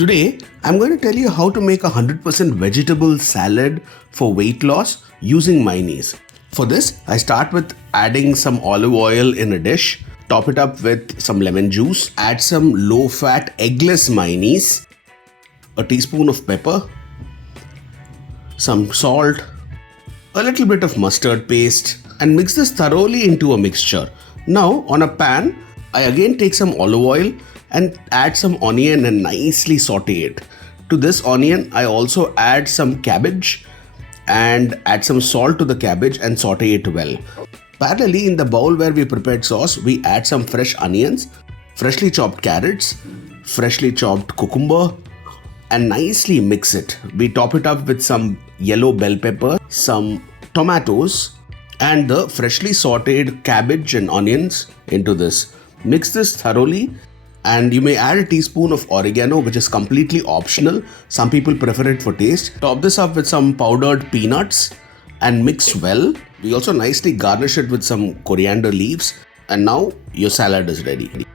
Today, I'm going to tell you how to make a 100% vegetable salad for weight loss using mayonnaise. For this, I start with adding some olive oil in a dish, top it up with some lemon juice, add some low-fat eggless mayonnaise, a teaspoon of pepper, some salt, a little bit of mustard paste, and mix this thoroughly into a mixture. Now, on a pan, I again take some olive oil and add some onion and nicely saute it. To this onion, I also add some cabbage and add some salt to the cabbage and saute it well. Parallelly, in the bowl where we prepared sauce, we add some fresh onions, freshly chopped carrots, freshly chopped cucumber, and nicely mix it. We top it up with some yellow bell pepper, some tomatoes, and the freshly sauteed cabbage and onions into this. Mix this thoroughly, and you may add a teaspoon of oregano, which is completely optional. Some people prefer it for taste. Top this up with some powdered peanuts and mix well. We also nicely garnish it with some coriander leaves, and now your salad is ready.